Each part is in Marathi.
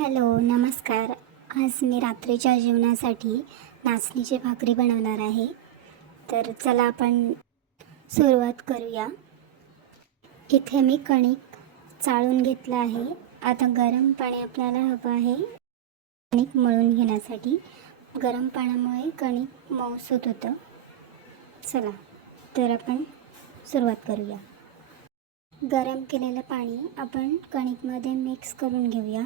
हॅलो, नमस्कार. आज मी रात्रीच्या जेवणासाठी नाचणीची भाकरी बनवणार आहे. तर चला आपण सुरुवात करूया. इथे मी कणिक चाळून घेतलं आहे. आता गरम पाणी आपल्याला हवं आहे कणिक मळून घेण्यासाठी. गरम पाण्यामुळे कणिक मऊसूत होतं. चला तर आपण सुरुवात करूया. गरम केलेलं पाणी आपण कणिकमध्ये मिक्स करून घेऊया.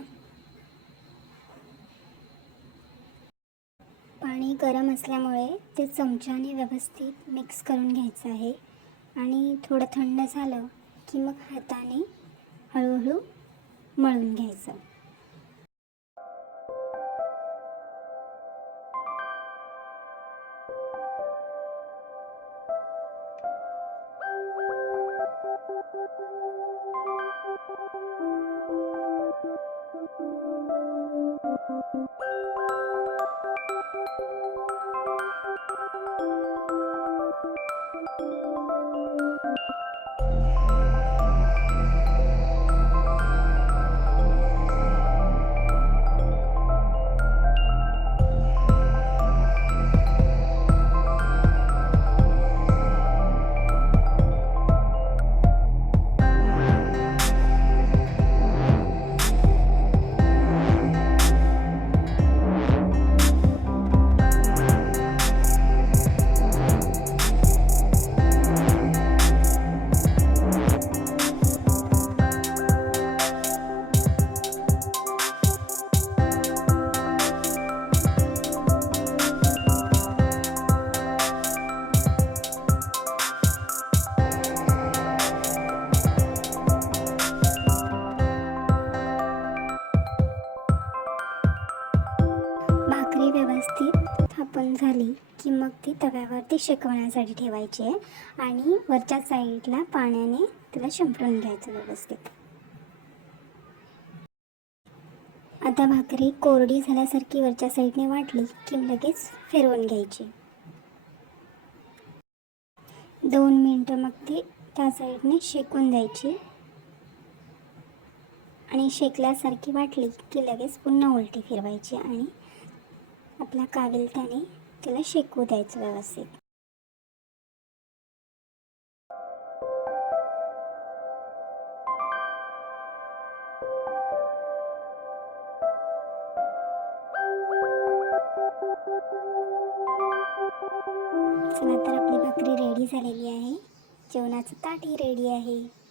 पाणी गरम असल्यामुळे ते चमच्याने व्यवस्थित मिक्स करून घ्यायचं आहे आणि थोडं थंड झालं की मग हाताने हळूहळू मळून घ्यायचं. भाकरी व्यवस्थित थापून झाली की मग ती तव्यावरती शेकवण्यासाठी ठेवायची आहे आणि वरच्या साईडला पाण्याने तिला शिंपडून घ्यायचं व्यवस्थित. आता भाकरी कोरडी झाल्यासारखी वरच्या साईडने वाटली की लगेच फिरवून घ्यायची. 2 मिनटं मग ती त्या साईडने शेकून द्यायची आणि शेकल्यासारखी वाटली की लगेच पुन्हा उलटी फिरवायची आणि आपल्या काविलत्याने तिला शेकू द्यायचं व्यवस्थित. चला तर आपली भाकरी रेडी झालेली आहे. जेवणाचं ताटही रेडी आहे.